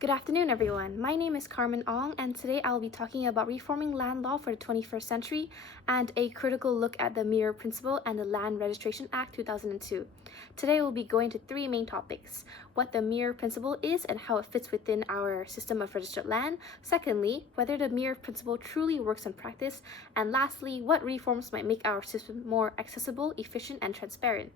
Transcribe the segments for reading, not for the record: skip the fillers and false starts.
Good afternoon, everyone. My name is Carmen Ong, and today I'll be talking about reforming land law for the 21st century and a critical look at the Mirror Principle and the Land Registration Act 2002. Today we'll be going to three main topics: what the Mirror Principle is and how it fits within our system of registered land. Secondly, whether the Mirror Principle truly works in practice. And lastly, what reforms might make our system more accessible, efficient, and transparent.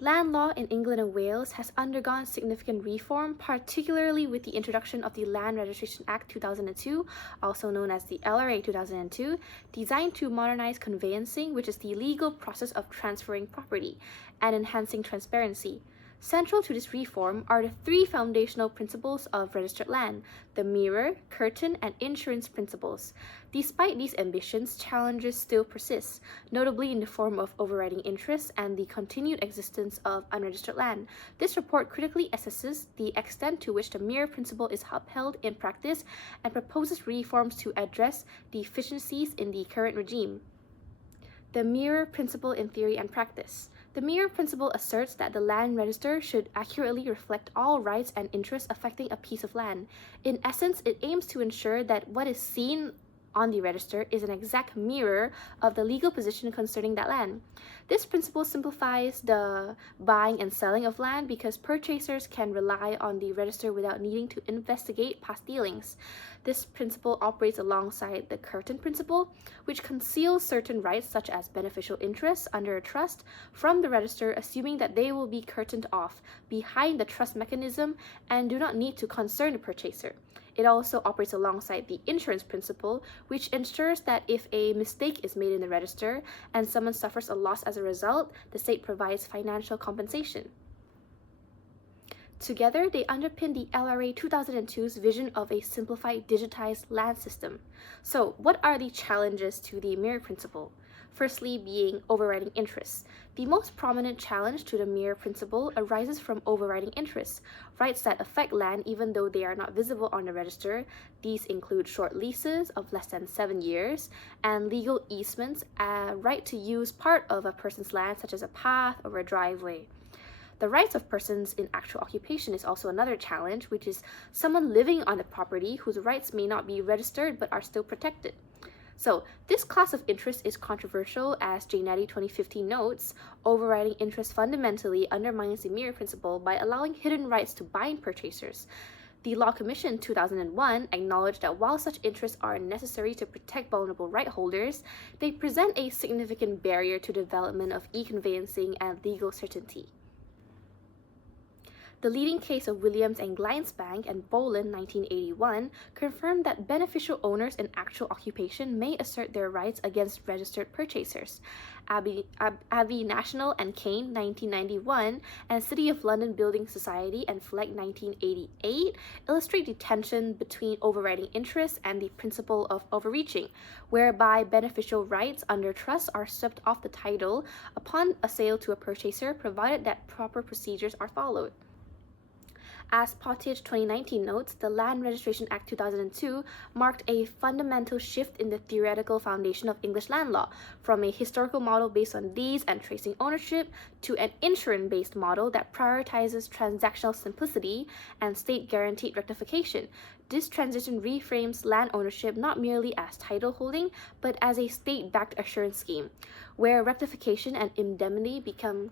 Land law in England and Wales has undergone significant reform, particularly with the introduction of the Land Registration Act 2002, also known as the LRA 2002, designed to modernize conveyancing, which is the legal process of transferring property, and enhancing transparency. Central to this reform are the three foundational principles of registered land: the mirror, curtain, and insurance principles. Despite these ambitions, challenges still persist, notably in the form of overriding interests and the continued existence of unregistered land. This report critically assesses the extent to which the mirror principle is upheld in practice and proposes reforms to address deficiencies in the current regime. The mirror principle in theory and practice. The mirror principle asserts that the land register should accurately reflect all rights and interests affecting a piece of land. In essence, it aims to ensure that what is seen on the register is an exact mirror of the legal position concerning that land. This principle simplifies the buying and selling of land because purchasers can rely on the register without needing to investigate past dealings. This principle operates alongside the curtain principle, which conceals certain rights such as beneficial interests under a trust from the register, assuming that they will be curtained off behind the trust mechanism and do not need to concern the purchaser. It also operates alongside the insurance principle, which ensures that if a mistake is made in the register and someone suffers a loss as a result, the state provides financial compensation. Together, they underpin the LRA 2002's vision of a simplified digitized land system. So, what are the challenges to the mirror principle? Firstly, being overriding interests. The most prominent challenge to the mirror principle arises from overriding interests, rights that affect land even though they are not visible on the register. These include short leases of less than 7 years and legal easements, a right to use part of a person's land, such as a path or a driveway. The rights of persons in actual occupation is also another challenge, which is someone living on the property whose rights may not be registered but are still protected. So, this class of interest is controversial, as Jainetti 2015 notes. Overriding interest fundamentally undermines the mirror principle by allowing hidden rights to bind purchasers. The Law Commission 2001 acknowledged that while such interests are necessary to protect vulnerable right holders, they present a significant barrier to development of e-conveyancing and legal certainty. The leading case of Williams and Gleinsbank and Boland 1981 confirmed that beneficial owners in actual occupation may assert their rights against registered purchasers. Abbey National and Kane 1991 and City of London Building Society and Fleck 1988 illustrate the tension between overriding interests and the principle of overreaching, whereby beneficial rights under trust are swept off the title upon a sale to a purchaser, provided that proper procedures are followed. As Pottage 2019 notes, the Land Registration Act 2002 marked a fundamental shift in the theoretical foundation of English land law, from a historical model based on deeds and tracing ownership to an insurance-based model that prioritizes transactional simplicity and state-guaranteed rectification. This transition reframes land ownership not merely as title holding, but as a state-backed assurance scheme, where rectification and indemnity became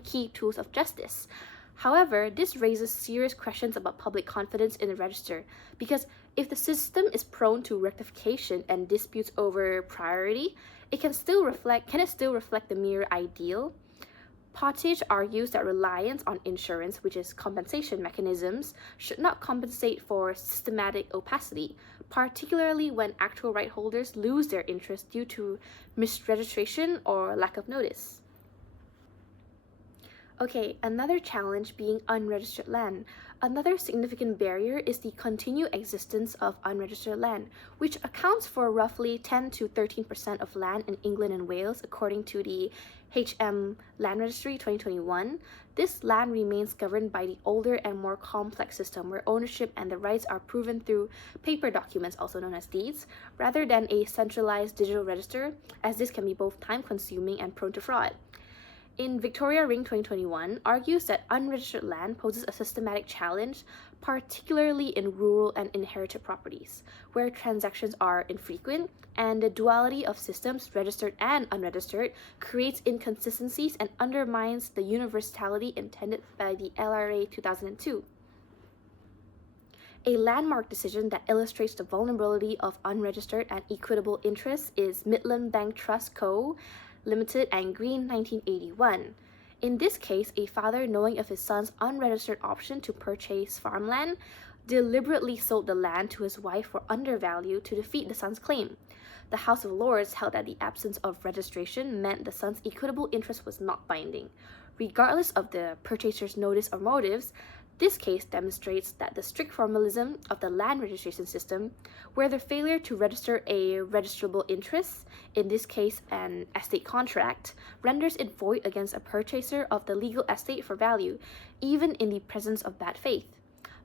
key tools of justice. However, this raises serious questions about public confidence in the register, because if the system is prone to rectification and disputes over priority, can it still reflect the mere ideal? Pottage argues that reliance on insurance, which is compensation mechanisms, should not compensate for systematic opacity, particularly when actual right holders lose their interest due to misregistration or lack of notice. Okay, another challenge being unregistered land. Another significant barrier is the continued existence of unregistered land, which accounts for roughly 10 to 13% of land in England and Wales, according to the HM Land Registry 2021. This land remains governed by the older and more complex system where ownership and the rights are proven through paper documents, also known as deeds, rather than a centralized digital register, as this can be both time-consuming and prone to fraud. In Victoria Ring 2021 argues that unregistered land poses a systematic challenge, particularly in rural and inherited properties, where transactions are infrequent and the duality of systems, registered and unregistered, creates inconsistencies and undermines the universality intended by the LRA 2002. A landmark decision that illustrates the vulnerability of unregistered and equitable interests is Midland Bank Trust Co. Limited and Green 1981. In this case, a father, knowing of his son's unregistered option to purchase farmland, deliberately sold the land to his wife for undervalue to defeat the son's claim. The House of Lords held that the absence of registration meant the son's equitable interest was not binding. Regardless of the purchaser's notice or motives, this case demonstrates that the strict formalism of the land registration system, where the failure to register a registrable interest, in this case an estate contract, renders it void against a purchaser of the legal estate for value, even in the presence of bad faith.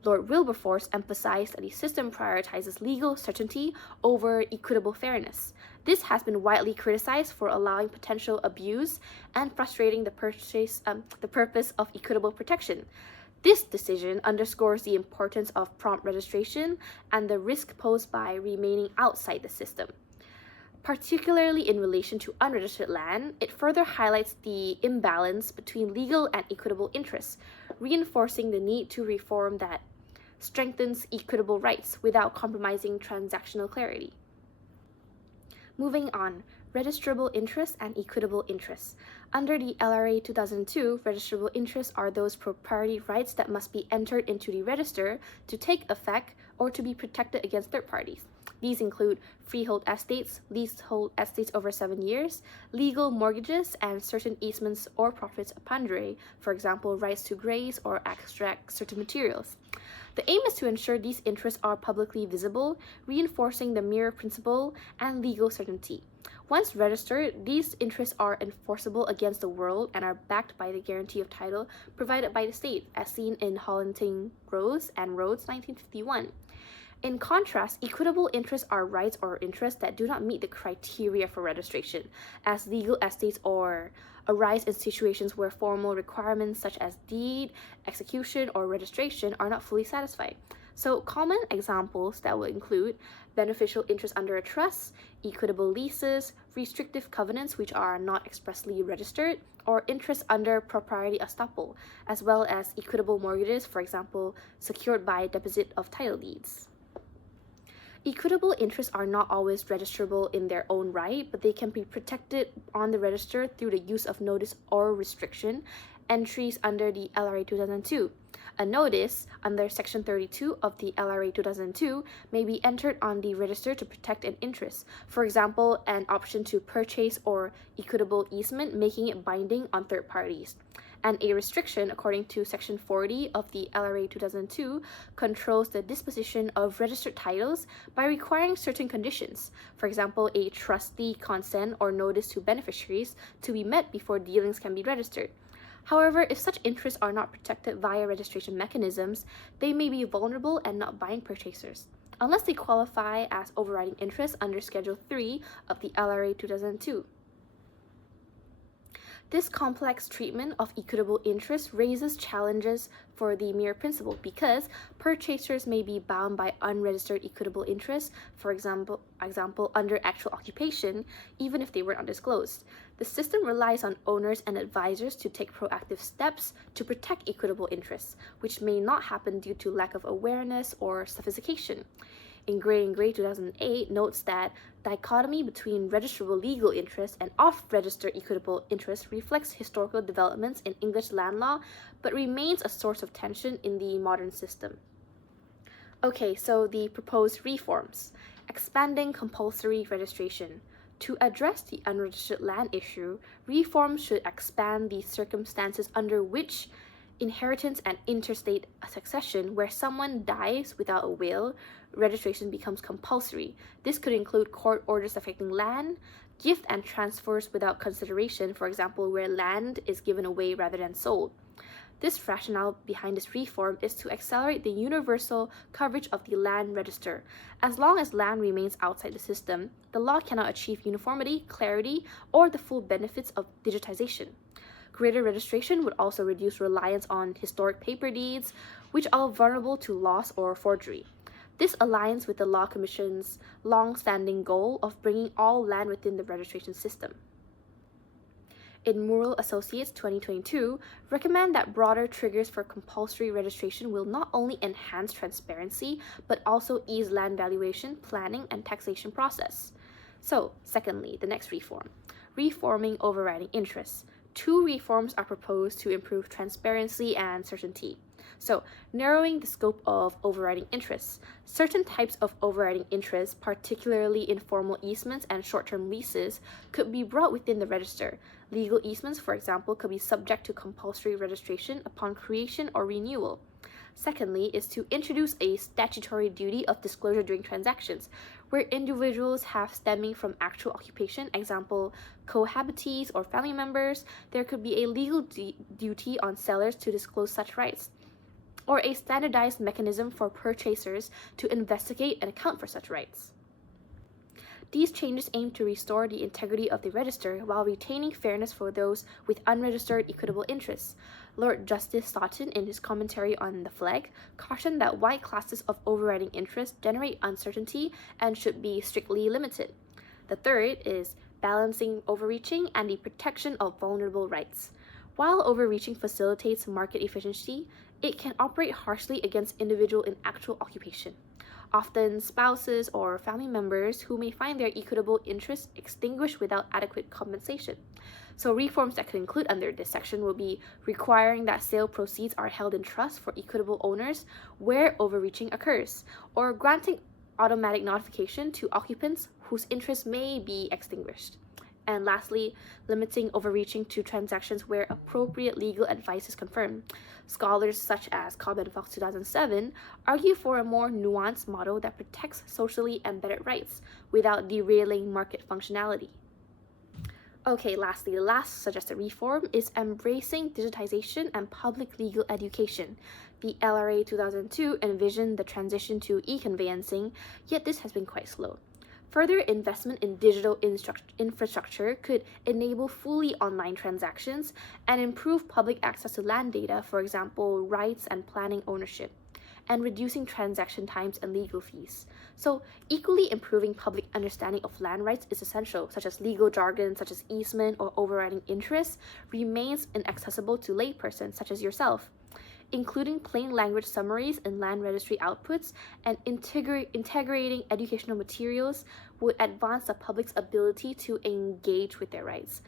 Lord Wilberforce emphasized that the system prioritizes legal certainty over equitable fairness. This has been widely criticized for allowing potential abuse and frustrating the purpose of equitable protection. This decision underscores the importance of prompt registration and the risk posed by remaining outside the system. Particularly in relation to unregistered land, it further highlights the imbalance between legal and equitable interests, reinforcing the need to reform that strengthens equitable rights without compromising transactional clarity. Moving on, registrable interests and equitable interests. Under the LRA 2002, registrable interests are those propriety rights that must be entered into the register to take effect or to be protected against third parties. These include freehold estates, leasehold estates over 7 years, legal mortgages, and certain easements or profits upon re, for example, rights to graze or extract certain materials. The aim is to ensure these interests are publicly visible, reinforcing the mirror principle and legal certainty. Once registered, these interests are enforceable against the world and are backed by the guarantee of title provided by the state, as seen in Hollanting Rose and Rhodes 1951. In contrast, equitable interests are rights or interests that do not meet the criteria for registration, as legal estates or arise in situations where formal requirements such as deed, execution, or registration are not fully satisfied. So common examples that will include beneficial interest under a trust, equitable leases, restrictive covenants which are not expressly registered, or interest under propriety estoppel, as well as equitable mortgages, for example, secured by deposit of title deeds. Equitable interests are not always registrable in their own right, but they can be protected on the register through the use of notice or restriction entries under the LRA 2002. A notice under Section 32 of the LRA 2002 may be entered on the register to protect an interest, for example, an option to purchase or equitable easement, making it binding on third parties. And a restriction, according to Section 40 of the LRA 2002, controls the disposition of registered titles by requiring certain conditions, for example, a trustee consent or notice to beneficiaries to be met before dealings can be registered. However, if such interests are not protected via registration mechanisms, they may be vulnerable and not bind purchasers, unless they qualify as overriding interests under Schedule 3 of the LRA 2002. This complex treatment of equitable interest raises challenges for the mirror principle because purchasers may be bound by unregistered equitable interests, for example under actual occupation, even if they were not disclosed. The system relies on owners and advisors to take proactive steps to protect equitable interests, which may not happen due to lack of awareness or sophistication. In Gray 2008 notes that dichotomy between registrable legal interest and off-register equitable interest reflects historical developments in English land law, but remains a source of tension in the modern system. Okay, so the proposed reforms. Expanding compulsory registration. To address the unregistered land issue, reforms should expand the circumstances under which inheritance and interstate succession, where someone dies without a will, registration becomes compulsory. This could include court orders affecting land, gift and transfers without consideration, for example, where land is given away rather than sold. This rationale behind this reform is to accelerate the universal coverage of the land register. As long as land remains outside the system, the law cannot achieve uniformity, clarity, or the full benefits of digitization. Greater registration would also reduce reliance on historic paper deeds, which are vulnerable to loss or forgery. This aligns with the Law Commission's long-standing goal of bringing all land within the registration system. In Mural Associates 2022, recommend that broader triggers for compulsory registration will not only enhance transparency, but also ease land valuation, planning, and taxation process. So, secondly, the next reform, reforming overriding interests. Two reforms are proposed to improve transparency and certainty. So, narrowing the scope of overriding interests. Certain types of overriding interests, particularly informal easements and short-term leases, could be brought within the register. Legal easements, for example, could be subject to compulsory registration upon creation or renewal. Secondly, is to introduce a statutory duty of disclosure during transactions, where individuals have stemming from actual occupation, example, cohabitees or family members. There could be a legal duty on sellers to disclose such rights, or a standardized mechanism for purchasers to investigate and account for such rights. These changes aim to restore the integrity of the register while retaining fairness for those with unregistered equitable interests. Lord Justice Stoughton, in his commentary on the flag, cautioned that wide classes of overriding interest generate uncertainty and should be strictly limited. The third is balancing overreaching and the protection of vulnerable rights. While overreaching facilitates market efficiency, it can operate harshly against individuals in actual occupation, often spouses or family members who may find their equitable interests extinguished without adequate compensation. So reforms that could include under this section will be requiring that sale proceeds are held in trust for equitable owners where overreaching occurs, or granting automatic notification to occupants whose interests may be extinguished. And lastly, limiting overreaching to transactions where appropriate legal advice is confirmed. Scholars such as Cobb and Fox 2007 argue for a more nuanced model that protects socially embedded rights without derailing market functionality. Okay, lastly, the last suggested reform is embracing digitization and public legal education. The LRA 2002 envisioned the transition to e-conveyancing, yet this has been quite slow. Further investment in digital infrastructure could enable fully online transactions and improve public access to land data, for example, rights and planning ownership, and reducing transaction times and legal fees. So, equally improving public understanding of land rights is essential, such as legal jargon such as easement or overriding interest remains inaccessible to laypersons such as yourself. Including plain language summaries in land registry outputs and integrating educational materials would advance the public's ability to engage with their rights.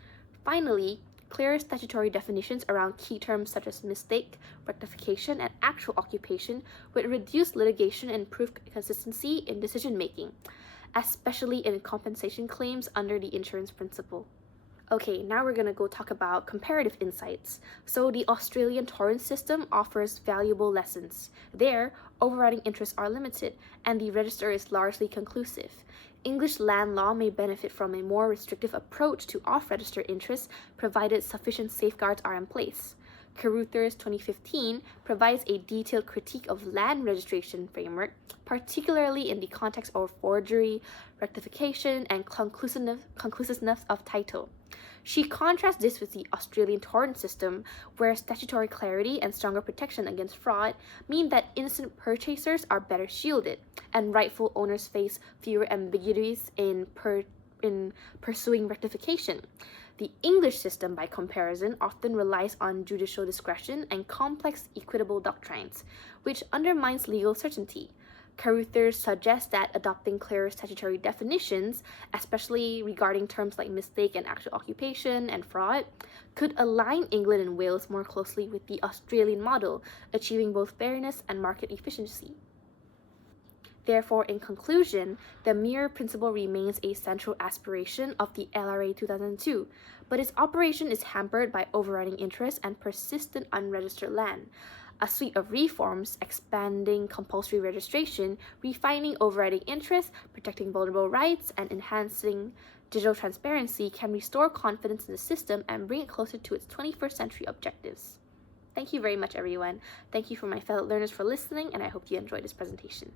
Finally, clear statutory definitions around key terms such as mistake, rectification, and actual occupation would reduce litigation and improve consistency in decision making, especially in compensation claims under the insurance principle. Okay, now we're going to go talk about comparative insights. So the Australian torrent system offers valuable lessons. There, overriding interests are limited, and the register is largely conclusive. English land law may benefit from a more restrictive approach to off-register interests, provided sufficient safeguards are in place. Carruthers 2015 provides a detailed critique of land registration framework, particularly in the context of forgery, rectification, and conclusiveness of title. She contrasts this with the Australian torrent system, where statutory clarity and stronger protection against fraud mean that innocent purchasers are better shielded, and rightful owners face fewer ambiguities in pursuing rectification. The English system, by comparison, often relies on judicial discretion and complex equitable doctrines, which undermines legal certainty. Carruthers suggests that adopting clearer statutory definitions, especially regarding terms like mistake and actual occupation and fraud, could align England and Wales more closely with the Australian model, achieving both fairness and market efficiency. Therefore, in conclusion, the mere principle remains a central aspiration of the LRA 2002, but its operation is hampered by overriding interests and persistent unregistered land. A suite of reforms, expanding compulsory registration, refining overriding interests, protecting vulnerable rights, and enhancing digital transparency can restore confidence in the system and bring it closer to its 21st century objectives. Thank you very much, everyone. Thank you for my fellow learners for listening, and I hope you enjoyed this presentation.